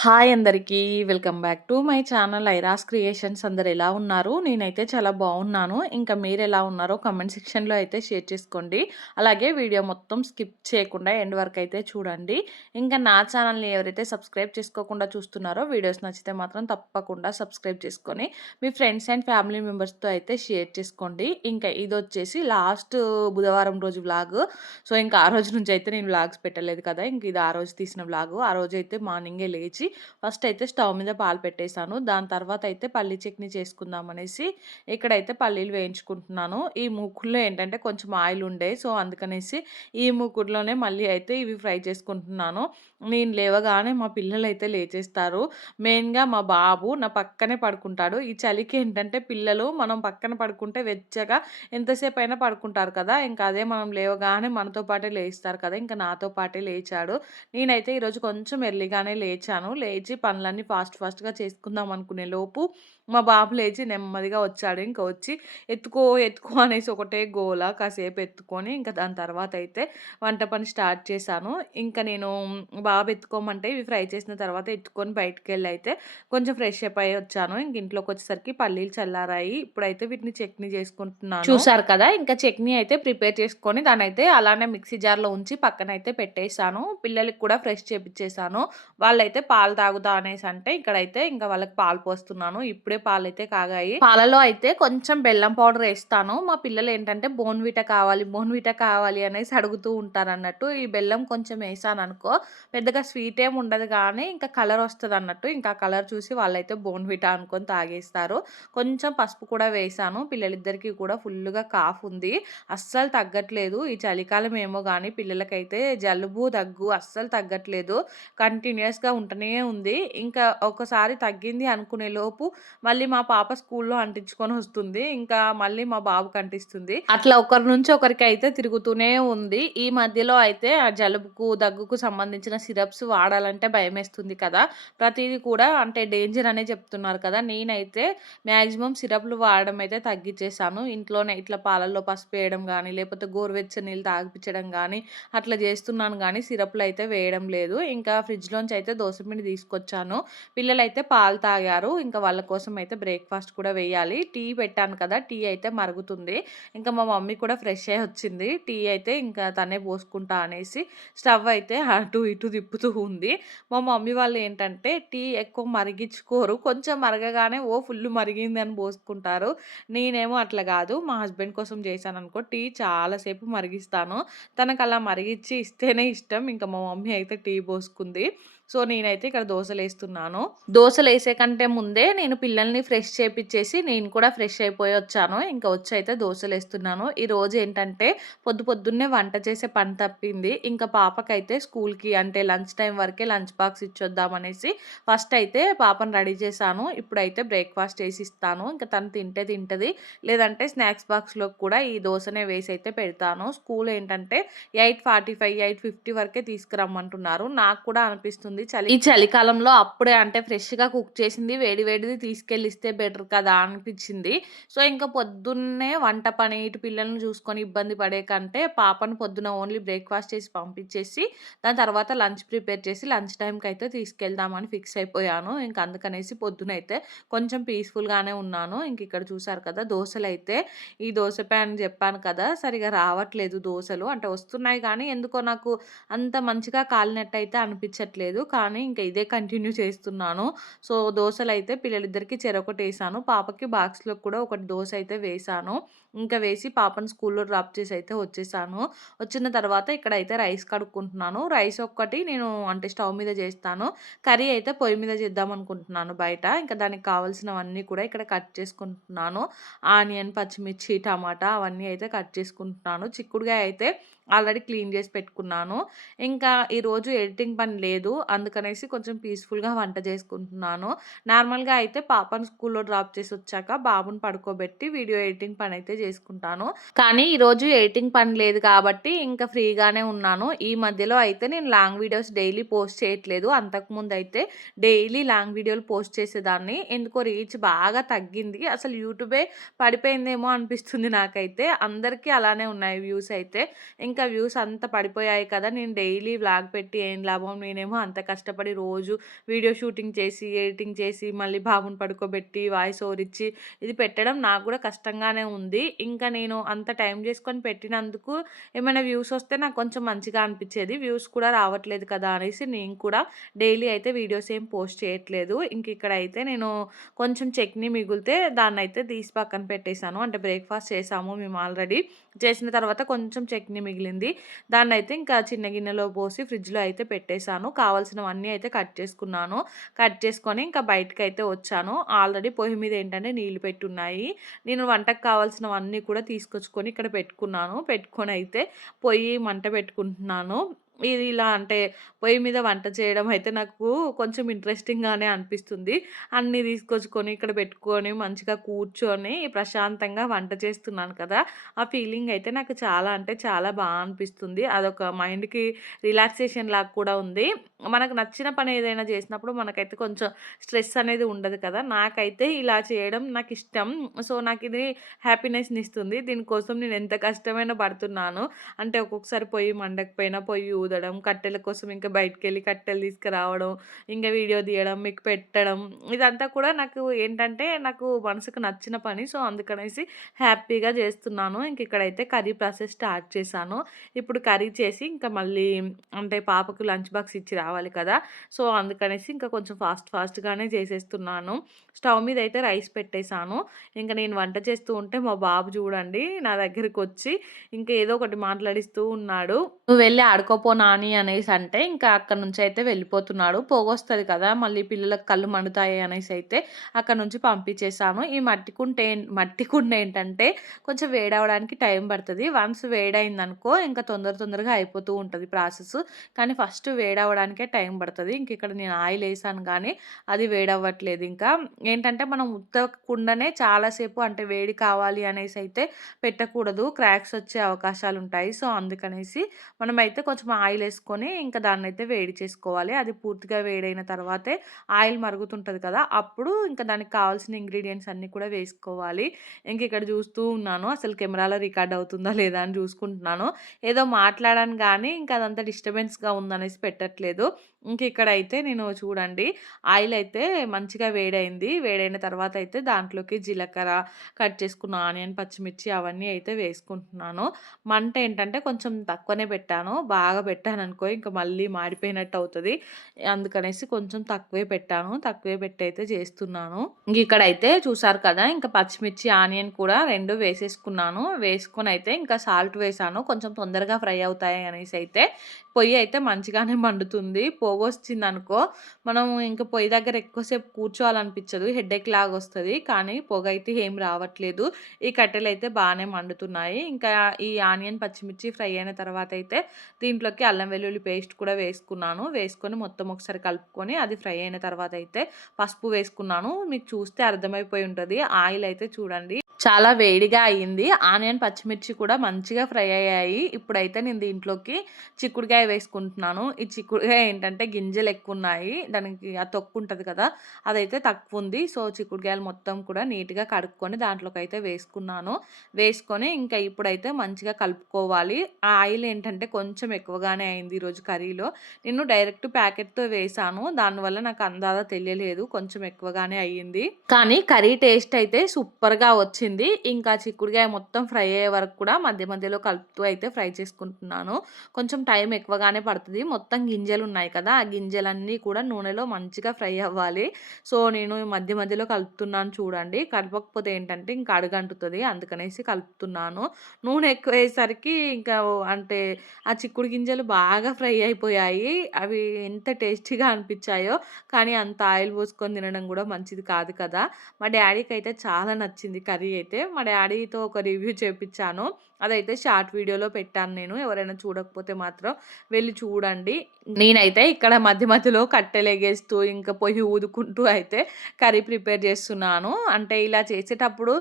Hi అందరికీ welcome back to my channel Airas creations. అందరు ఎలా ఉన్నారు? నేనైతే చాలా బాగున్నాను. ఇంకా మీరు ఎలా ఉన్నారో కమెంట్ సెక్షన్లో అయితే షేర్ చేసుకోండి. అలాగే వీడియో మొత్తం స్కిప్ చేయకుండా ఎండ్ వరకు అయితే చూడండి. ఇంకా నా ఛానల్ని ఎవరైతే సబ్స్క్రైబ్ చేసుకోకుండా చూస్తున్నారో వీడియోస్ నచ్చితే మాత్రం తప్పకుండా సబ్స్క్రైబ్ చేసుకొని మీ ఫ్రెండ్స్ అండ్ ఫ్యామిలీ మెంబర్స్తో అయితే షేర్ చేసుకోండి. ఇంకా ఇది వచ్చేసి లాస్ట్ బుధవారం రోజు వ్లాగ్. సో ఇంకా ఆ రోజు నుంచి అయితే నేను వ్లాగ్స్ పెట్టలేదు కదా ఇంక ఇది ఆ రోజు తీసిన వ్లాగ్. ఆ రోజు అయితే మార్నింగే లేచి ఫస్ట్ అయితే స్టవ్ మీద పాలు పెట్టేశాను. దాని తర్వాత అయితే పల్లీ చట్నీ చేసుకుందాం అనేసి ఇక్కడైతే పల్లీలు వేయించుకుంటున్నాను. ఈ మూకుల్లో ఏంటంటే కొంచెం ఆయిల్ ఉండే సో అందుకనేసి ఈ మూకుడులోనే మళ్ళీ అయితే ఇవి ఫ్రై చేసుకుంటున్నాను. నేను లేవగానే మా పిల్లలు అయితే లేచేస్తారు. మెయిన్గా మా బాబు నా పక్కనే పడుకుంటాడు. ఈ చలికి ఏంటంటే పిల్లలు మనం పక్కన పడుకుంటే వెచ్చగా ఎంతసేపు అయినా పడుకుంటారు కదా. ఇంకా అదే మనం లేవగానే మనతో పాటే లేస్తారు కదా. ఇంకా నాతో పాటే లేచాడు. నేనైతే ఈరోజు కొంచెం ఎర్లీగానే లేచాను. లేచి పనులన్నీ ఫాస్ట్ ఫాస్ట్గా చేసుకుందాం అనుకునే లోపు మా బాబు లేచి నెమ్మదిగా వచ్చాడు. ఇంకా వచ్చి ఎత్తుకో ఎత్తుకో అనేసి ఒకటే గోల కాసేపు ఎత్తుకొని ఇంకా దాని తర్వాత అయితే వంట పని స్టార్ట్ చేశాను. ఇంకా నేను బాబు ఎత్తుకోమంటే ఇవి ఫ్రై చేసిన తర్వాత ఎత్తుకొని బయటకు వెళ్ళి అయితే కొంచెం ఫ్రెష్ అప్ అయ్యి వచ్చాను. ఇంక ఇంట్లోకి వచ్చేసరికి పల్లీలు చల్లారాయి. ఇప్పుడైతే వీటిని చట్నీ చేసుకుంటున్నాను. చూసారు కదా! ఇంకా చట్నీ అయితే ప్రిపేర్ చేసుకొని దాని అయితే అలానే మిక్సీ జార్లో ఉంచి పక్కన అయితే పెట్టేశాను. పిల్లలకి కూడా ఫ్రెష్ చేపించేశాను వాళ్ళైతే పాలు తాగుతా అనేసి అంటే ఇక్కడైతే ఇంకా వాళ్ళకి పాలు పోస్తున్నాను. ఇప్పుడే ఇప్పుడే పాలైతే కాగాయి. పాలలో అయితే కొంచెం బెల్లం పౌడర్ వేస్తాను. మా పిల్లలు ఏంటంటే బోన్విట కావాలి బోన్విట కావాలి అనేసి అడుగుతూ ఉంటారు అన్నట్టు ఈ బెల్లం కొంచెం వేసాను అనుకో పెద్దగా స్వీట్ ఏం ఉండదు కానీ ఇంకా కలర్ వస్తుంది అన్నట్టు. ఇంకా కలర్ చూసి వాళ్ళైతే బోన్విట అనుకొని తాగేస్తారు. కొంచెం పసుపు కూడా వేసాను. పిల్లలిద్దరికీ కూడా ఫుల్గా కాఫ్ ఉంది. అస్సలు తగ్గట్లేదు. ఈ చలికాలం ఏమో కానీ పిల్లలకైతే జలుబు దగ్గు అస్సలు తగ్గట్లేదు. కంటిన్యూస్గా ఉంటూనే ఉంది. ఇంకా ఒకసారి తగ్గింది అనుకునే లోపు మళ్ళీ మా పాప స్కూల్లో అంటించుకొని వస్తుంది. ఇంకా మళ్ళీ మా బాబుకి అంటిస్తుంది అట్లా ఒకరి నుంచి ఒకరికి అయితే తిరుగుతూనే ఉంది. ఈ మధ్యలో అయితే జలుబుకు దగ్గుకు సంబంధించిన సిరప్స్ వాడాలంటే భయమేస్తుంది కదా. ప్రతిదీ కూడా అంటే డేంజర్ అనే చెప్తున్నారు కదా. నేనైతే మ్యాక్సిమం సిరప్లు వాడడం అయితే తగ్గించేసాను ఇంట్లోనే ఇట్లా పాలల్లో పసుపు వేయడం కానీ లేకపోతే గోరువెచ్చని నీళ్ళు తాగిపించడం కానీ అట్లా చేస్తున్నాను కానీ సిరప్లు అయితే వేయడం లేదు. ఇంకా ఫ్రిడ్జ్లోంచి అయితే దోశపిండి తీసుకొచ్చాను. పిల్లలైతే పాలు తాగారు. ఇంకా వాళ్ళ కోసం అయితే బ్రేక్ఫాస్ట్ కూడా వేయాలి. టీ పెట్టాను కదా టీ అయితే మరుగుతుంది. ఇంకా మా మమ్మీ కూడా ఫ్రెష్ అయ్యి వచ్చింది. టీ అయితే ఇంకా తనే పోసుకుంటా అనేసి స్టవ్ అయితే అటు ఇటు తిప్పుతూ ఉంది. మా మమ్మీ వాళ్ళు ఏంటంటే టీ ఎక్కువ మరిగించుకోరు. కొంచెం మరగగానే ఓ ఫుల్ మరిగింది అని పోసుకుంటారు. నేనేమో అట్లా కాదు. మా హస్బెండ్ కోసం చేశాను అనుకో టీ చాలాసేపు మరిగిస్తాను. తనకు అలా మరిగించి ఇస్తేనే ఇష్టం. ఇంకా మా మమ్మీ అయితే టీ పోసుకుంది. సో నేనైతే ఇక్కడ దోశలు వేస్తున్నాను దోశలు వేసే కంటే ముందే నేను పిల్లల్ని ఫ్రెష్ చేపించేసి నేను కూడా ఫ్రెష్ అయిపోయి వచ్చాను. ఇంకా వచ్చి అయితే దోశలు వేస్తున్నాను ఈరోజు ఏంటంటే పొద్దు పొద్దున్నే వంట చేసే పని తప్పింది. ఇంకా పాపకైతే స్కూల్కి అంటే లంచ్ టైం వరకే లంచ్ బాక్స్ ఇచ్చొద్దామనేసి ఫస్ట్ అయితే పాపను రెడీ చేశాను. ఇప్పుడైతే బ్రేక్ఫాస్ట్ వేసి ఇస్తాను. ఇంకా తను తింటే తింటది. లేదంటే స్నాక్స్ బాక్స్లో కూడా ఈ దోశనే వేసి అయితే పెడతాను. స్కూల్ ఏంటంటే eight forty five eight fifty వరకే తీసుకురమ్మంటున్నారు. నాకు కూడా అనిపిస్తుంది చలి ఈ చలికాలంలో అప్పుడే అంటే ఫ్రెష్గా కుక్ చేసింది వేడి వేడిది తీసుకెళ్ళి ఇస్తే బెటర్ కదా అనిపించింది. సో ఇంకా పొద్దున్నే వంట పని ఇటు పిల్లల్ని చూసుకొని ఇబ్బంది పడే కంటే పాపను పొద్దున ఓన్లీ బ్రేక్ఫాస్ట్ చేసి పంపించేసి దాని తర్వాత లంచ్ ప్రిపేర్ చేసి లంచ్ టైంకి అయితే తీసుకెళ్దామని ఫిక్స్ అయిపోయాను. ఇంక అందుకనేసి పొద్దునైతే కొంచెం పీస్ఫుల్గానే ఉన్నాను. ఇంక ఇక్కడ చూసారు కదా దోశలు అయితే ఈ దోశ ప్యాన్ చెప్పాను కదా సరిగా రావట్లేదు దోశలు. అంటే వస్తున్నాయి కానీ ఎందుకో నాకు అంత మంచిగా కాలినట్టు అయితే అనిపించట్లేదు. కానీ ఇంకా ఇదే కంటిన్యూ చేస్తున్నాను. సో దోశలు అయితే పిల్లలిద్దరికి చెరొకటి వేసాను పాపకి బాక్స్లో కూడా ఒకటి దోశ అయితే వేసాను. ఇంకా వేసి పాపను స్కూల్లో డ్రాప్ చేసి అయితే వచ్చేసాను. వచ్చిన తర్వాత ఇక్కడ అయితే రైస్ కడుక్కుంటున్నాను. రైస్ ఒక్కటి నేను అంటే స్టవ్ మీద చేస్తాను. కర్రీ అయితే పొయ్యి మీద చేద్దాం అనుకుంటున్నాను బయట. ఇంకా దానికి కావాల్సినవన్నీ కూడా ఇక్కడ కట్ చేసుకుంటున్నాను. ఆనియన్ పచ్చిమిర్చి టమాటా అవన్నీ అయితే కట్ చేసుకుంటున్నాను. చిక్కుడుగా అయితే ఆల్రెడీ క్లీన్ చేసి పెట్టుకున్నాను. ఇంకా ఈరోజు ఎడిటింగ్ పని లేదు. అందుకనేసి కొంచెం పీస్ఫుల్గా వంట చేసుకుంటున్నాను. నార్మల్గా అయితే పాపను స్కూల్లో డ్రాప్ చేసి వచ్చాక బాబుని పడుకోబెట్టి వీడియో ఎడిటింగ్ పని అయితే చేసుకుంటాను. కానీ ఈరోజు ఎడిటింగ్ పని లేదు కాబట్టి ఇంకా ఫ్రీగానే ఉన్నాను. ఈ మధ్యలో అయితే నేను లాంగ్ వీడియోస్ డైలీ పోస్ట్ చేయట్లేదు. అంతకుముందు అయితే డైలీ లాంగ్ వీడియోలు పోస్ట్ చేసేదాన్ని. ఎందుకో రీచ్ బాగా తగ్గింది. అసలు యూట్యూబే పడిపోయిందేమో అనిపిస్తుంది నాకైతే. అందరికీ అలానే ఉన్నాయి వ్యూస్ అయితే. ఇంకా ఇంకా వ్యూస్ అంత పడిపోయాయి కదా! నేను డైలీ వ్లాగ్ పెట్టి ఏం లాభం? నేనేమో అంత కష్టపడి రోజు వీడియో షూటింగ్ చేసి, ఎడిటింగ్ చేసి, మళ్ళీ బాబుని పడుకోబెట్టి, వాయిస్ ఓవర్ ఇచ్చి, ఇది పెట్టడం నాకు కూడా కష్టంగానే ఉంది. ఇంకా నేను అంత టైం చేసుకొని పెట్టినందుకు ఏమైనా వ్యూస్ వస్తే నాకు కొంచెం మంచిగా అనిపించేది వ్యూస్ కూడా రావట్లేదు కదా! అనేసి నేను కూడా డైలీ అయితే వీడియోస్ ఏం పోస్ట్ చేయట్లేదు. ఇంక అయితే నేను కొంచెం చట్నీ మిగిలితే దాన్నయితే తీసి పక్కన పెట్టేసాను. అంటే బ్రేక్‌ఫాస్ట్ చేసాము మేము ఆల్రెడీ. చేసిన తర్వాత కొంచెం చట్నీ మిగిలి మిగిలింది. దాన్నయితే ఇంకా చిన్న గిన్నెలో పోసి ఫ్రిడ్జ్‌లో అయితే పెట్టేశాను కావాల్సినవన్నీ అయితే కట్ చేసుకున్నాను. కట్ చేసుకొని ఇంకా బయటకైతే వచ్చాను. ఆల్రెడీ పొయ్యి మీద ఏంటంటే నీళ్ళు పెట్టున్నాయి. నేను వంటకు కావాల్సినవన్నీ కూడా తీసుకొచ్చుకొని ఇక్కడ పెట్టుకున్నాను. పెట్టుకొని అయితే పొయ్యి మంట పెట్టుకుంటున్నాను. ఇది ఇలా అంటే పొయ్యి మీద వంట చేయడం అయితే నాకు కొంచెం ఇంట్రెస్టింగ్‌గానే అనిపిస్తుంది. అన్నీ తీసుకొచ్చుకొని ఇక్కడ పెట్టుకొని మంచిగా కూర్చొని ప్రశాంతంగా వంట చేస్తున్నాను కదా! ఆ ఫీలింగ్ అయితే నాకు చాలా అంటే చాలా బాగా అనిపిస్తుంది. అదొక మైండ్‌కి రిలాక్సేషన్ లాగా కూడా ఉంది. మనకు నచ్చిన పని ఏదైనా చేసినప్పుడు మనకైతే కొంచెం స్ట్రెస్ అనేది ఉండదు కదా! నాకైతే ఇలా చేయడం నాకు ఇష్టం సో, నాకు ఇది హ్యాపీనెస్ని ఇస్తుంది దీనికోసం నేను ఎంత కష్టమైనా పడుతున్నాను. అంటే ఒక్కొక్కసారి పొయ్యి మండకపోయినా పొయ్యి ఊదడం, కట్టెల కోసం ఇంకా బయటికెళ్ళి కట్టెలు తీసుకురావడం, ఇంకా వీడియో తీయడం, మీకు పెట్టడం ఇదంతా కూడా నాకు ఏంటంటే నాకు మనసుకు నచ్చిన పని. సో, అందుకనేసి హ్యాపీగా చేస్తున్నాను. ఇంక ఇక్కడైతే కర్రీ ప్రాసెస్ స్టార్ట్ చేశాను. ఇప్పుడు కర్రీ చేసి ఇంకా మళ్ళీ అంటే పాపకు లంచ్ బాక్స్ ఇచ్చి రావాలి కదా! సో, అందుకనేసి ఇంకా కొంచెం ఫాస్ట్ ఫాస్ట్‌గానే చేసేస్తున్నాను. స్టవ్ మీద అయితే రైస్ పెట్టేశాను ఇంకా నేను వంట చేస్తూ ఉంటే మా బాబు చూడండి నా దగ్గరికొచ్చి ఇంకా ఏదో ఒకటి మాట్లాడిస్తూ ఉన్నాడు. "నువ్వు వెళ్ళి ఆడుకోపో నాని" అనేసి అంటే ఇంకా అక్కడి నుంచి అయితే వెళ్ళిపోతున్నాడు. పోగొస్తుంది కదా! మళ్ళీ పిల్లలకు కళ్ళు మండుతాయి అనేసి అయితే అక్కడి నుంచి పంపించేసాను. ఈ మట్టి కుంట ఏం మట్టి కుండ ఏంటంటే కొంచెం వేడవడానికి టైం పడుతుంది వన్స్ వేడైందనుకో ఇంకా తొందర తొందరగా అయిపోతూ ఉంటుంది ప్రాసెస్. కానీ ఫస్ట్ వేడవడానికే టైం పడుతుంది ఇంక ఇక్కడ నేను ఆయిల్ వేసాను కానీ అది వేడవ్వట్లేదు ఇంకా. ఏంటంటే మనం ఉత్తకుండానే కుండనే అంటే వేడి కావాలి అనేసి అయితే పెట్టకూడదు. క్రాక్స్ వచ్చే అవకాశాలు ఉంటాయి సో, అందుకనేసి మనమైతే కొంచెం ఆయిల్ వేసుకొని ఇంకా దాన్నైతే వేడి చేసుకోవాలి. అది పూర్తిగా వేడైన తర్వాతే ఆయిల్ మరుగుతుంటుంది కదా! అప్పుడు ఇంకా దానికి కావాల్సిన ఇంగ్రీడియంట్స్ అన్నీ కూడా వేసుకోవాలి. ఇంక ఇక్కడ చూస్తూ ఉన్నాను. అసలు కెమెరాలో రికార్డ్ అవుతుందా లేదా అని చూసుకుంటున్నాను. ఏదో మాట్లాడాను కానీ ఇంకా అదంతా డిస్టర్బెన్స్‌గా ఉందనేసి పెట్టట్లేదు. ఇంక ఇక్కడైతే నేను చూడండి ఆయిల్ అయితే మంచిగా వేడైంది. వేడైన తర్వాత అయితే దాంట్లోకి జీలకర్ర, కట్ చేసుకున్న ఆనియన్, పచ్చిమిర్చి అవన్నీ అయితే వేసుకుంటున్నాను. మంట ఏంటంటే కొంచెం తక్కువనే పెట్టాను. బాగా పెట్టాననుకో ఇంకా మళ్ళీ మాడిపోయినట్టు అవుతుంది అందుకనేసి కొంచెం తక్కువే పెట్టాను. తక్కువే పెట్టి అయితే చేస్తున్నాను. ఇంక ఇక్కడైతే చూసారు కదా! ఇంకా పచ్చిమిర్చి, ఆనియన్ కూడా రెండు వేసేసుకున్నాను. వేసుకొని అయితే ఇంకా సాల్ట్ వేసాను. కొంచెం తొందరగా ఫ్రై అవుతాయి అనేసి అయితే పొయ్యి అయితే మంచిగానే మండుతుంది. పొగ వచ్చింది అనుకో మనం ఇంకా పొయ్యి దగ్గర ఎక్కువసేపు కూర్చోవాలనిపించదు. హెడ్ఏక్ లాగా వస్తుంది కానీ పొగ అయితే ఏం రావట్లేదు. ఈ కట్టెలు అయితే బాగానే మండుతున్నాయి. ఇంకా ఈ ఆనియన్, పచ్చిమిర్చి ఫ్రై అయిన తర్వాత అయితే దీంట్లోకి అల్లం వెల్లుల్లి పేస్ట్ కూడా వేసుకున్నాను. వేసుకొని మొత్తం ఒకసారి కలుపుకొని అది ఫ్రై అయిన తర్వాత అయితే పసుపు వేసుకున్నాను. మీకు చూస్తే అర్థమైపోయి ఉంటుంది ఆయిల్ అయితే చూడండి చాలా వేడిగా అయింది. ఆనియన్, పచ్చిమిర్చి కూడా మంచిగా ఫ్రై అయ్యాయి. ఇప్పుడైతే నేను దీంట్లోకి చిక్కుడుకాయ వేసుకుంటున్నాను. ఈ చిక్కుడుకాయ ఏంటంటే గింజలు ఎక్కువ ఉన్నాయి దానికి ఆ తొక్కు ఉంటుంది కదా! అదైతే తక్కువుంది. సో, చిక్కుడుకాయలు మొత్తం కూడా నీట్‌గా కడుక్కొని దాంట్లోకైతే వేసుకున్నాను. వేసుకొని ఇంకా ఇప్పుడైతే మంచిగా కలుపుకోవాలి. ఆ ఆయిల్ ఏంటంటే కొంచెం ఎక్కువగానే అయింది ఈరోజు కర్రీలో. నేను డైరెక్ట్ ప్యాకెట్‌తో వేసాను. దానివల్ల నాకు అందాదా తెలియలేదు. కొంచెం ఎక్కువగానే అయ్యింది. కానీ కర్రీ టేస్ట్ అయితే సూపర్‌గా వచ్చింది. వచ్చింది ఇంకా చిక్కుడుకాయ మొత్తం ఫ్రై అయ్యే వరకు కూడా మధ్య మధ్యలో కలుపుతూ అయితే ఫ్రై చేసుకుంటున్నాను. కొంచెం టైం ఎక్కువగానే పడుతుంది మొత్తం గింజలు ఉన్నాయి కదా! ఆ గింజలన్నీ కూడా నూనెలో మంచిగా ఫ్రై అవ్వాలి. సో, నేను మధ్య మధ్యలో కలుపుతున్నాను చూడండి. కలపకపోతే ఏంటంటే ఇంకా అడుగంటుతుంది అందుకనేసి కలుపుతున్నాను. నూనె ఎక్కువయ్యేసరికి ఇంకా అంటే ఆ చిక్కుడు గింజలు బాగా ఫ్రై అయిపోయాయి. అవి ఎంత టేస్టీగా అనిపించాయో కానీ అంత ఆయిల్ పోసుకొని తినడం కూడా మంచిది కాదు కదా! మా డాడీకి అయితే చాలా నచ్చింది కర్రీ అయితే. మా డాడీతో ఒక రివ్యూ చేపిచ్చాను. అదైతే షార్ట్ వీడియోలో పెట్టాను నేను. ఎవరైనా చూడకపోతే మాత్రం వెళ్ళి చూడండి. నేనైతే ఇక్కడ మధ్య మధ్యలో కట్టెలెగేస్తూ ఇంకా పొయ్యి ఊదుకుంటూ అయితే కర్రీ ప్రిపేర్ చేస్తున్నాను. అంటే ఇలా చేసేటప్పుడు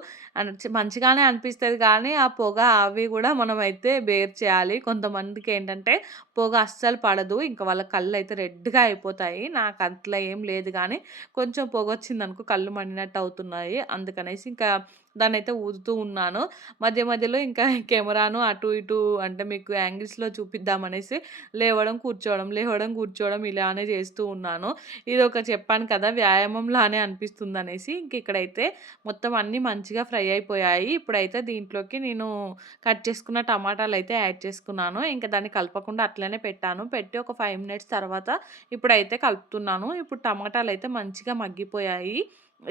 మంచిగానే అనిపిస్తుంది కానీ ఆ పొగ అవి కూడా మనమైతే బేర్ చేయాలి. కొంతమందికి ఏంటంటే పొగ అస్సలు పడదు ఇంకా వాళ్ళ కళ్ళు అయితే రెడ్గా అయిపోతాయి నాకు అట్లా ఏం లేదు కానీ కొంచెం పొగ వచ్చిందనుకో కళ్ళు మండినట్టు అవుతున్నాయి అందుకనేసి ఇంకా దాన్నైతే ఊదుతూ ఉన్నాను. మధ్య మధ్యలో ఇంకా కెమెరాను అటు ఇటు అంటే మీకు యాంగిల్స్లో చూపిద్దామనేసి లేవడం కూర్చోవడం లేవడం కూర్చోవడం ఇలానే చేస్తూ ఉన్నాను. ఇది ఒక చెప్పాను కదా వ్యాయామం లానే అనిపిస్తుంది అనేసి ఇంక ఇక్కడైతే మొత్తం అన్నీ మంచిగా ఫ్రై అయిపోయాయి. ఇప్పుడైతే దీంట్లోకి నేను కట్ చేసుకున్న టమాటాలు అయితే యాడ్ చేసుకున్నాను. ఇంకా దాన్ని కలపకుండా అట్లనే పెట్టాను. పెట్టి ఒక ఫైవ్ మినిట్స్ తర్వాత ఇప్పుడైతే కలుపుతున్నాను. ఇప్పుడు టమాటాలు అయితే మంచిగా మగ్గిపోయాయి.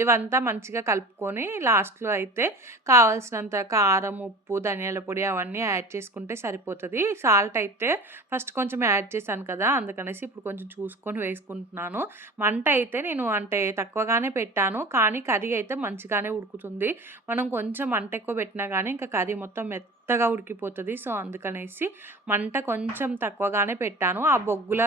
ఇవంతా మంచిగా కలుపుకొని లాస్ట్‌లో అయితే కావాల్సినంత కారం, ఉప్పు, ధనియాల పొడి అవన్నీ యాడ్ చేసుకుంటే సరిపోతుంది సాల్ట్ అయితే ఫస్ట్ కొంచెం యాడ్ చేశాను కదా! అందుకనేసి ఇప్పుడు కొంచెం చూసుకొని వేసుకుంటున్నాను. మంట అయితే నేను అంటే తక్కువగానే పెట్టాను. కానీ కర్రీ అయితే మంచిగానే ఉడుకుతుంది. మనం కొంచెం మంట ఎక్కువ పెట్టినా కానీ ఇంకా కర్రీ మొత్తం మెత్తగా ఉడికిపోతుంది సో, అందుకనేసి మంట కొంచెం తక్కువగానే పెట్టాను. ఆ బొగ్గుల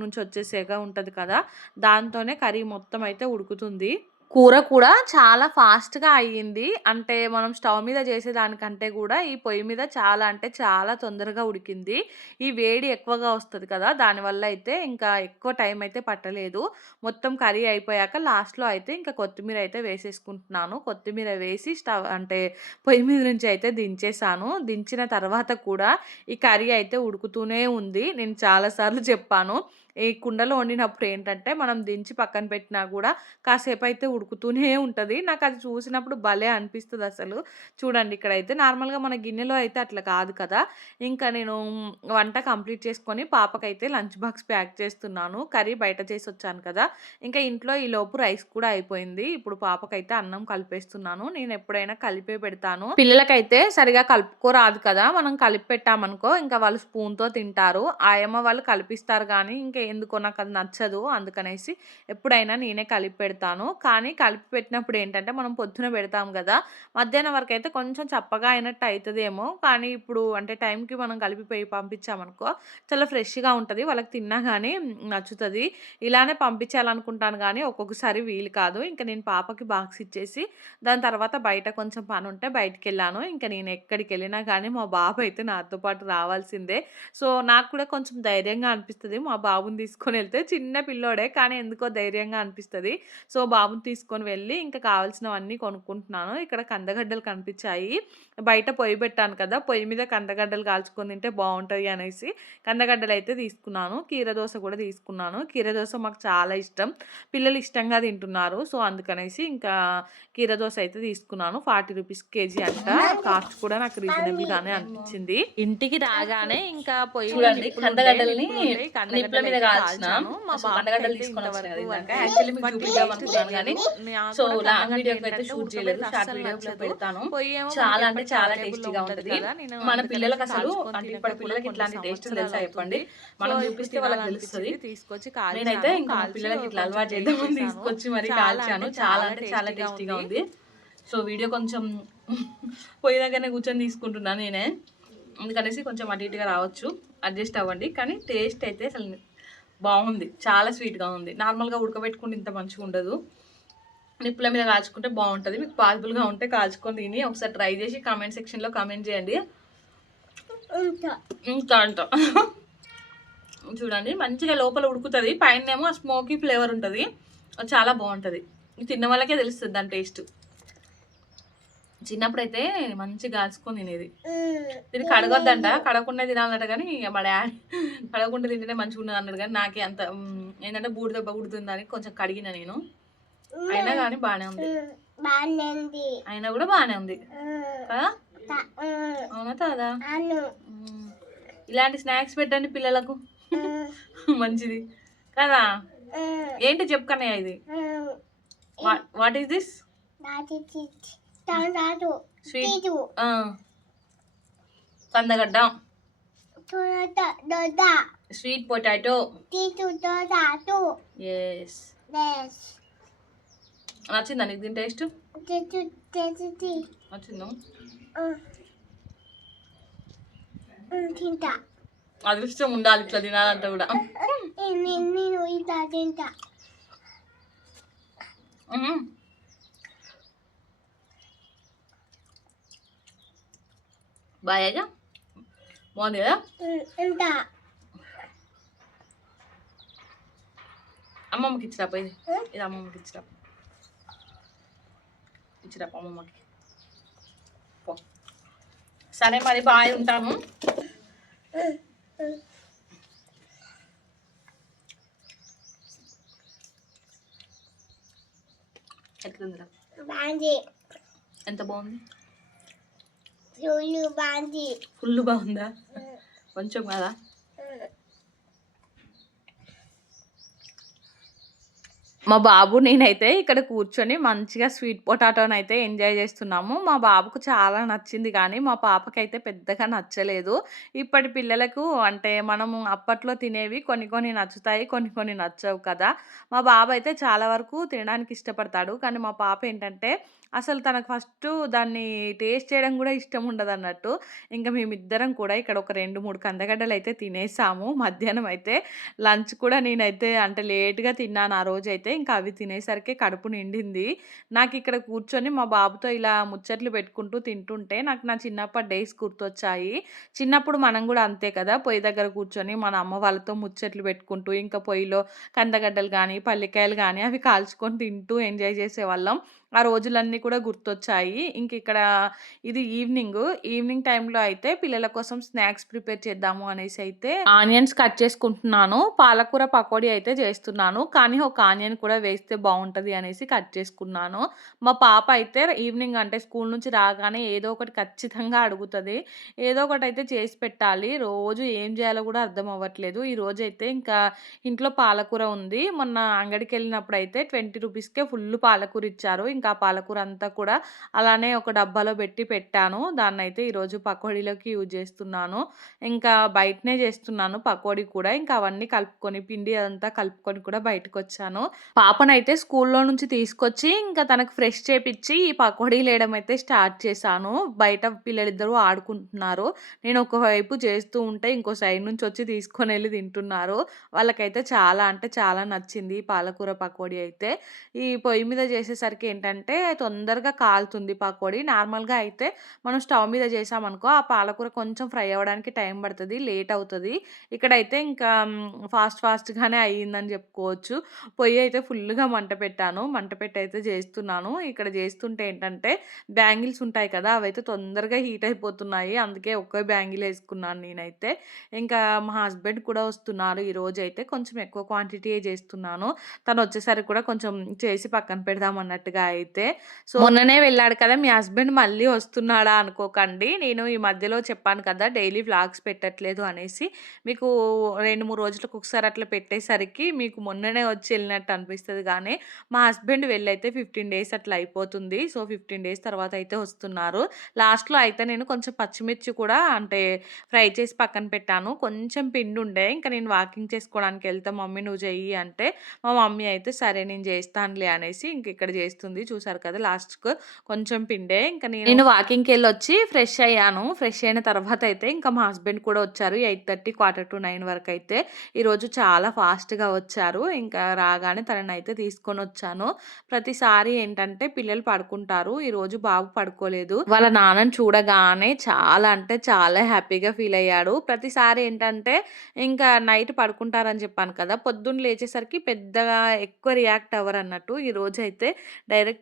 నుంచి వచ్చే సెగ ఉంటుంది కదా! దాంతోనే కర్రీ మొత్తం అయితే ఉడుకుతుంది. కూర కూడా చాలా ఫాస్ట్‌గా అయ్యింది. అంటే మనం స్టవ్ మీద చేసేదానికంటే కూడా ఈ పొయ్యి మీద చాలా అంటే చాలా తొందరగా ఉడికింది. ఈ వేడి ఎక్కువగా వస్తుంది కదా! దానివల్ల అయితే ఇంకా ఎక్కువ టైం అయితే పట్టలేదు. మొత్తం కర్రీ అయిపోయాక లాస్ట్‌లో అయితే ఇంకా కొత్తిమీర అయితే వేసేసుకుంటున్నాను. కొత్తిమీర వేసి స్టవ్ అంటే పొయ్యి మీద నుంచి అయితే దించేసాను. దించిన తర్వాత కూడా ఈ కర్రీ అయితే ఉడుకుతూనే ఉంది. నేను చాలాసార్లు చెప్పాను. ఈ కుండలో వండినప్పుడు ఏంటంటే మనం దించి పక్కన పెట్టినా కూడా కాసేపు అయితే ఉడుకుతూనే ఉంటుంది నాకు అది చూసినప్పుడు భలే అనిపిస్తుంది అసలు. చూడండి ఇక్కడైతే నార్మల్‌గా మన గిన్నెలో అయితే అట్లా కాదు కదా! ఇంకా నేను వంట కంప్లీట్ చేసుకొని పాపకైతే లంచ్ బాక్స్ ప్యాక్ చేస్తున్నాను. కర్రీ బయట చేసి వచ్చాను కదా! ఇంకా ఇంట్లో ఈలోపు రైస్ కూడా అయిపోయింది. ఇప్పుడు పాపకైతే అన్నం కలిపేస్తున్నాను. నేను ఎప్పుడైనా కలిపే పెడతాను. పిల్లలకైతే సరిగా కలుపుకోరాదు కదా! మనం కలిపి పెట్టామనుకో ఇంకా వాళ్ళు స్పూన్‌తో తింటారు. ఆయమ్మ వాళ్ళు కలిపిస్తారు కానీ ఇంకా ఎందుకో నాకు అది నచ్చదు. అందుకనేసి ఎప్పుడైనా నేనే కలిపి పెడతాను. కానీ కలిపి పెట్టినప్పుడు ఏంటంటే మనం పొద్దున పెడతాం కదా మధ్యాహ్నం వరకు అయితే కొంచెం చప్పగా అయినట్టు అవుతుందేమో కానీ ఇప్పుడు అంటే టైంకి మనం కలిపి పంపించామనుకో చాలా ఫ్రెష్‌గా ఉంటుంది వాళ్ళకి తిన్నా కానీ నచ్చుతుంది ఇలానే పంపించాలనుకుంటాను కానీ ఒక్కొక్కసారి వీలు కాదు. ఇంక నేను పాపకి బాక్స్ ఇచ్చేసి దాని తర్వాత బయట కొంచెం పని ఉంటే బయటికి వెళ్ళాను ఇంకా నేను ఎక్కడికెళ్ళినా కానీ మా బాబు అయితే నాతో పాటు రావాల్సిందే. సో, నాకు కూడా కొంచెం ధైర్యంగా అనిపిస్తుంది మా బాబుని తీసుకొనెళ్తే చిన్న పిల్లోడే కానీ ఎందుకో ధైర్యంగా అనిపిస్తది. సో, బాబుని తీసుకొని వెళ్ళి ఇంకా కావాల్సినవన్నీ కొనుక్కుంటున్నాను. ఇక్కడ కందగడ్డలు కనిపించాయి. బయట పొయ్యి పెట్టాను కదా! పొయ్యి మీద కందగడ్డలు కాల్చుకొని తింటే బావుంటది అనేసి కందగడ్డలైతే తీసుకున్నాను. కీర దోస కూడా తీసుకున్నాను. కీర దోస మాకు చాలా ఇష్టం. పిల్లలు ఇష్టంగా తింటున్నారు. సో, అందుకనేసి ఇంకా కీర దోస అయితే తీసుకున్నాను. 40 రూపీస్ కేజీ అంట. కాస్ట్ కూడా నాకు రీజనబుల్‌గానే అనిపించింది. ఇంటికి రాగానే ఇంకా పొయ్యి మీద చూడండి నిప్పులుండే, కందగడ్డల్ని కందగడ్డలు మీద అయితే కాల్చిన కాల్చాను. మా సో కందగడ్డలు బాబుకైతే తీసుకొని వచ్చాను కదా ఇంతవరకు ఇందాక అంటే యాక్చువల్లీ మీకు వాటికి చూపిద్దాం టేస్ట్ అనుకున్నాను కానీ సో లాంగ్ వీడియోకి అయితే షూట్ చేయలేదు షార్ట్. పెడతాను చాలా అంటే చాలా టేస్టీగా ఉంటది మన పిల్లలకు అసలు అంటే ఇప్పటి పిల్లలకి ఇట్లాంటి టేస్ట్ తెలుసా చెప్పండి. మనం చూపిస్తే వాళ్ళకి. తెలుస్తుంది తీసుకొచ్చి నేనైతే. ఇంకా పిల్లలకి ఇట్లా అలవాటు చేద్దామని. తీసుకొచ్చి మరి కాల్చాను చాలా అంటే చాలా టేస్టీగా ఉంది. సో వీడియో కొంచెం పొయ్యి దగ్గరనే కూర్చొని తీసుకుంటున్నాను నేనే అందుకనేసి కొంచెం అటు ఇటుగా రావచ్చు అడ్జస్ట్ అవ్వండి కానీ టేస్ట్ అయితే అసలు బాగుంది. చాలా స్వీట్గా ఉంది. నార్మల్గా ఉడకబెట్టుకుంటే ఇంత మంచిగా ఉండదు. నిప్పుల మీద కాల్చుకుంటే బాగుంటుంది. మీకు పాసిబుల్గా ఉంటే కాల్చుకొని తిని ఒకసారి ట్రై చేసి కామెంట్ సెక్షన్లో కామెంట్ చేయండి. ఇంకా. అంట. చూడండి మంచిగా లోపల ఉడుకుతుంది. పైన ఏమో స్మోకీ ఫ్లేవర్ ఉంటుంది. చాలా బాగుంటుంది. తిన్న వాళ్ళకే తెలుస్తుంది దాని టేస్ట్. చిన్నప్పుడు అయితే మంచిగా కాల్చుకొని తినేది. దీన్ని కడగొద్దంట కడగకుండా తినాలంట కానీ ఇక మా డాడీ కడగకుండా తింటేనే మంచిగా ఉన్నది అన్నాడు కానీ నాకే అంత ఏంటంటే బూడి దెబ్బ ఉడుతుందని కొంచెం కడిగిన నేను. అయినా కానీ బాగానే ఉంది. అయినా కూడా బాగానే ఉంది. కదా? అవునా కాదా. ఇలాంటి స్నాక్స్ పెట్టండి పిల్లలకు. మంచిది. కదా? ఏంటి చెప్పుకన్నయ్య ఇది? What is this sweet. కందగడ్డ. Sweet potato. ఎస్ నచ్చిందా నీకు దీని టేస్ట్? నచ్చిందా? తింటా. అదృష్టం ఉండాలి ఇట్లా తినాలంటే కూడా. నేను ఇట్లా తింటా. బాగా బాగుంది కదా అమ్మమ్మకి ఇచ్చిరాప ఇది ఇది అమ్మమ్మకి ఇచ్చిరాప ఇచ్చిరాప అమ్మమ్మకి సరే మరి బాయ్ ఉంటాను ఎట్లుందిరా ఎంత బాగుంది ఫుల్ బాగుందా. కొంచెం కదా. మా బాబు నేనైతే ఇక్కడ కూర్చొని మంచిగా స్వీట్ పొటాటోని అయితే ఎంజాయ్ చేస్తున్నాము. మా బాబుకు చాలా నచ్చింది కానీ మా పాపకైతే పెద్దగా నచ్చలేదు. ఇప్పటి పిల్లలకు అంటే మనము అప్పట్లో తినేవి కొన్ని కొన్ని నచ్చుతాయి కొన్ని కొన్ని నచ్చవు కదా. మా బాబు అయితే చాలా వరకు తినడానికి ఇష్టపడతాడు. కానీ మా పాప ఏంటంటే అసలు తనకు ఫస్ట్ దాన్ని టేస్ట్ చేయడం కూడా ఇష్టం ఉండదు అన్నట్టు ఇంకా మేమిద్దరం కూడా ఇక్కడ ఒక రెండు మూడు కందగడ్డలు అయితే తినేసాము. మధ్యాహ్నం అయితే లంచ్ కూడా నేనైతే అంటే లేట్గా తిన్నాను ఆ రోజు అయితే ఇంకా అవి తినేసరికి కడుపు నిండింది. నాకు ఇక్కడ కూర్చొని మా బాబుతో ఇలా ముచ్చట్లు పెట్టుకుంటూ తింటుంటే నాకు నా చిన్నప్పటి డేస్ గుర్తొచ్చాయి. చిన్నప్పుడు మనం కూడా అంతే కదా పొయ్యి దగ్గర కూర్చొని మన అమ్మ వాళ్ళతో ముచ్చట్లు పెట్టుకుంటూ ఇంకా పొయ్యిలో కందగడ్డలు కానీ పల్లికాయలు కానీ అవి కాల్చుకొని తింటూ ఎంజాయ్ చేసేవాళ్ళం. ఆ రోజులన్నీ కూడా గుర్తొచ్చాయి. ఇంక ఇక్కడ ఇది ఈవినింగ్. ఈవినింగ్ టైంలో అయితే పిల్లల కోసం స్నాక్స్ ప్రిపేర్ చేద్దాము అనేసి అయితే ఆనియన్స్ కట్ చేసుకుంటున్నాను. పాలకూర పకోడీ అయితే చేస్తున్నాను. కానీ ఒక ఆనియన్ కూడా వేస్తే బాగుంటుంది అనేసి కట్ చేసుకున్నాను. మా పాప అయితే ఈవినింగ్ అంటే స్కూల్ నుంచి రాగానే ఏదో ఒకటి ఖచ్చితంగా అడుగుతుంది. ఏదో ఒకటి అయితే చేసి పెట్టాలి. రోజు ఏం చేయాలో కూడా అర్థం అవ్వట్లేదు. ఈ రోజు అయితే ఇంకా ఇంట్లో పాలకూర ఉంది. మొన్న అంగడికి వెళ్ళినప్పుడు అయితే ట్వంటీ రూపీస్కే ఫుల్ పాలకూర ఇచ్చారు. ఇంకా పాలకూర అంతా కూడా అలానే ఒక డబ్బాలో పెట్టి పెట్టాను. దాన్ని అయితే ఈరోజు పకోడీలోకి యూజ్ చేస్తున్నాను. ఇంకా బయటనే చేస్తున్నాను పకోడీ కూడా. ఇంకా అవన్నీ కలుపుకొని పిండి అదంతా కలుపుకొని కూడా బయటకు వచ్చాను పాపనైతే స్కూల్లో నుంచి తీసుకొచ్చి ఇంకా తనకు ఫ్రెష్ చేపించి ఈ పకోడీ వేయడం అయితే స్టార్ట్ చేశాను. బయట పిల్లలిద్దరూ ఆడుకుంటున్నారు. నేను ఒకవైపు చేస్తూ ఉంటే ఇంకో సైడ్ నుంచి వచ్చి తీసుకొని వెళ్ళి తింటున్నారు. వాళ్ళకైతే చాలా అంటే చాలా నచ్చింది ఈ పాలకూర పకోడీ అయితే. ఈ పొయ్యి మీద చేసేసరికి ఏంటంటే తొందరగా కాలుతుంది పకోడీ నార్మల్గా అయితే మనం స్టవ్ మీద చేసామనుకో ఆ పాలకూర కొంచెం ఫ్రై అవ్వడానికి టైం పడుతుంది లేట్ అవుతుంది. ఇక్కడైతే ఇంకా ఫాస్ట్ ఫాస్ట్గానే అయ్యిందని చెప్పుకోవచ్చు. పొయ్యి అయితే ఫుల్గా మంట పెట్టాను. మంట పెట్టి అయితే చేస్తున్నాను. ఇక్కడ చేస్తుంటే ఏంటంటే బ్యాంగిల్స్ ఉంటాయి కదా అవైతే తొందరగా హీట్ అయిపోతున్నాయి. అందుకే ఒక్కే బ్యాంగిల్ వేసుకున్నాను నేనైతే. ఇంకా మా హస్బెండ్ కూడా వస్తున్నారు. ఈరోజు అయితే కొంచెం ఎక్కువ క్వాంటిటీ చేస్తున్నాను. తను వచ్చేసరికి కూడా కొంచెం చేసి పక్కన పెడదాం అన్నట్టుగా అయితే. సో మొన్ననే వెళ్ళాడు కదా మీ హస్బెండ్ మళ్ళీ వస్తున్నాడా అనుకోకండి. నేను ఈ మధ్యలో చెప్పాను కదా డైలీ వ్లాగ్స్ పెట్టట్లేదు అనేసి. మీకు రెండు మూడు రోజులకు ఒకసారి అట్లా పెట్టేసరికి మీకు మొన్ననే వచ్చి వెళ్ళినట్టు అనిపిస్తుంది. కానీ మా హస్బెండ్ వెళ్ళైతే ఫిఫ్టీన్ డేస్ అట్లా అయిపోతుంది. సో ఫిఫ్టీన్ డేస్ తర్వాత అయితే వస్తున్నారు. లాస్ట్లో అయితే నేను కొంచెం పచ్చిమిర్చి కూడా అంటే ఫ్రై చేసి పక్కన పెట్టాను. కొంచెం పిండి ఉండే. ఇంకా నేను వాకింగ్ చేసుకోవడానికి వెళ్తా మమ్మీ నువ్వు చెయ్యి అంటే మా మమ్మీ అయితే సరే నేను చేస్తానులే అనేసి ఇంక ఇక్కడ చేస్తుంది. చూసారు కదా లాస్ట్కు. కొంచెం పిండే. ఇంకా నేను నేను వాకింగ్కి వెళ్ళి వచ్చి ఫ్రెష్ అయ్యాను. ఫ్రెష్ అయిన తర్వాత అయితే ఇంకా మా హస్బెండ్ కూడా వచ్చారు. Eight thirty quarter to nine వరకు అయితే. ఈరోజు చాలా ఫాస్ట్గా వచ్చారు. ఇంకా రాగానే తనని అయితే తీసుకొని వచ్చాను. ప్రతిసారి ఏంటంటే పిల్లలు పడుకుంటారు. ఈరోజు బాబు పడుకోలేదు. వాళ్ళ నాన్నని చూడగానే చాలా అంటే చాలా హ్యాపీగా ఫీల్ అయ్యాడు. ప్రతిసారి ఏంటంటే ఇంకా నైట్ పడుకుంటారని చెప్పాను కదా. పొద్దున్న లేచేసరికి పెద్దగా ఎక్కువ రియాక్ట్ అవ్వరు అన్నట్టు ఈరోజు అయితే డైరెక్ట్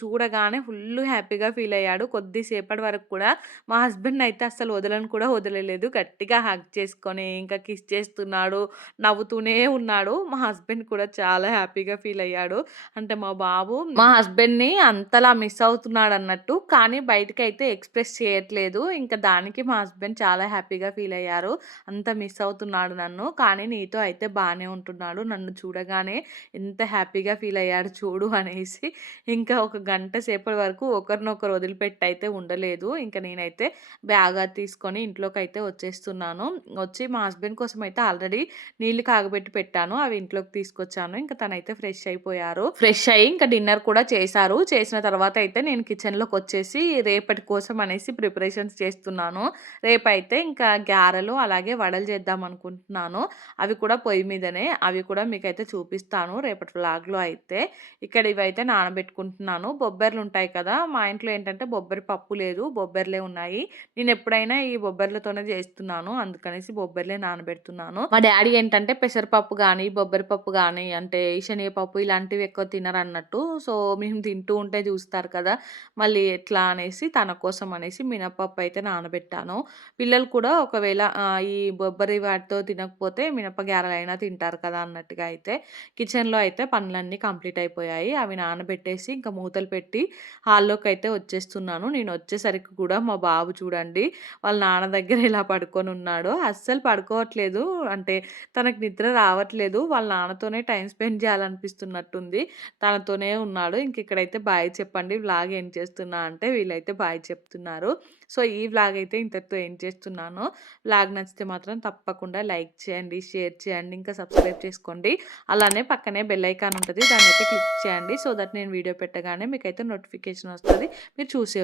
చూడగానే ఫుల్ హ్యాపీగా ఫీల్ అయ్యాడు. కొద్దిసేపటి వరకు కూడా మా హస్బెండ్ అయితే అసలు వదలని కూడా వదలలేదు. గట్టిగా హగ్ చేసుకొని ఇంకా కిస్ చేస్తున్నాడు నవ్వుతూనే ఉన్నాడు. మా హస్బెండ్ కూడా చాలా హ్యాపీగా ఫీల్ అయ్యాడు. అంటే మా బాబు మా హస్బెండ్ని అంతలా మిస్ అవుతున్నాడు అన్నట్టు కానీ బయటకి అయితే ఎక్స్ప్రెస్ చేయట్లేదు. ఇంకా దానికి మా హస్బెండ్ చాలా హ్యాపీగా ఫీల్ అయ్యారు. అంత మిస్ అవుతున్నాడు నన్ను. కానీ నీతో అయితే బాగానే ఉంటున్నాడు. నన్ను చూడగానే ఎంత హ్యాపీగా ఫీల్ అయ్యాడు చూడు అనేసి. ఇంకా ఒక గంట సేపటి వరకు ఒకరినొకరు వదిలిపెట్టి అయితే ఉండలేదు. ఇంకా నేనైతే బ్యాగ్ తీసుకొని ఇంట్లోకి అయితే వచ్చేస్తున్నాను. వచ్చి మా హస్బెండ్ కోసం అయితే ఆల్రెడీ నీళ్ళు కాగబెట్టి పెట్టాను. అవి ఇంట్లోకి తీసుకొచ్చాను. ఇంకా తనైతే ఫ్రెష్ అయిపోయారు. ఫ్రెష్ అయ్యి ఇంకా డిన్నర్ కూడా చేశారు. చేసిన తర్వాత అయితే నేను కిచెన్లోకి వచ్చేసి రేపటి కోసం అనేసి ప్రిపరేషన్స్ చేస్తున్నాను. రేపైతే ఇంకా గారెలు అలాగే వడలు చేద్దాం అనుకుంటున్నాను. అవి కూడా పొయ్యి మీదనే. అవి కూడా మీకైతే చూపిస్తాను రేపటి వ్లాగ్లో అయితే. ఇక్కడ ఇవైతే నానబెట్టి పెట్టుకుంటున్నాను. బొబ్బర్లు ఉంటాయి కదా! మా ఇంట్లో ఏంటంటే బొబ్బరి పప్పు లేదు బొబ్బర్లే ఉన్నాయి. నేను ఎప్పుడైనా ఈ బొబ్బర్లతోనే చేస్తున్నాను. అందుకనేసి బొబ్బర్లే నానబెడుతున్నాను. మా డాడీ ఏంటంటే పెసరపప్పు కానీ బొబ్బరి పప్పు కానీ అంటే శనగపప్పు ఇలాంటివి ఎక్కువ తినరు అన్నట్టు సో మేము తింటూ ఉంటే చూస్తారు కదా! మళ్ళీ ఎట్లా అనేసి తన కోసం అనేసి మినపప్పు అయితే నానబెట్టాను. పిల్లలు కూడా ఒకవేళ ఈ బొబ్బరి వాటితో తినకపోతే మినప గారెలైనా తింటారు కదా! అన్నట్టుగా అయితే. కిచెన్లో అయితే పనులన్నీ కంప్లీట్ అయిపోయాయి. అవి నానబెట్టేసి ఇంకా మూతలు పెట్టి హాల్లోకి అయితే వచ్చేస్తున్నాను. నేను వచ్చేసరికి కూడా మా బాబు చూడండి వాళ్ళ నాన్న దగ్గర ఇలా పడుకొని ఉన్నాడు. అస్సలు పడుకోవట్లేదు. అంటే తనకు నిద్ర రావట్లేదు. వాళ్ళ నాన్నతోనే టైం స్పెండ్ చేయాలనిపిస్తున్నట్టుంది. తనతోనే ఉన్నాడు. ఇంక ఇక్కడైతే బాయ్ చెప్పండి వ్లాగ్ ఏం చేస్తున్నా అంటే వీళ్ళైతే బాయ్ చెప్తున్నారు. సో ఈ వ్లాగ్ అయితే ఇంతటితో ఏం చేస్తున్నాను. వ్లాగ్ నచ్చితే మాత్రం తప్పకుండా లైక్ చేయండి షేర్ చేయండి ఇంకా సబ్స్క్రైబ్ చేసుకోండి. అలానే పక్కనే బెల్ ఐకాన్ ఉంటుంది దాన్ని అయితే క్లిక్ చేయండి. సో దట్ నేను వీడియో పెట్టగానే మీకైతే నోటిఫికేషన్ వస్తుంది. మీరు చూసే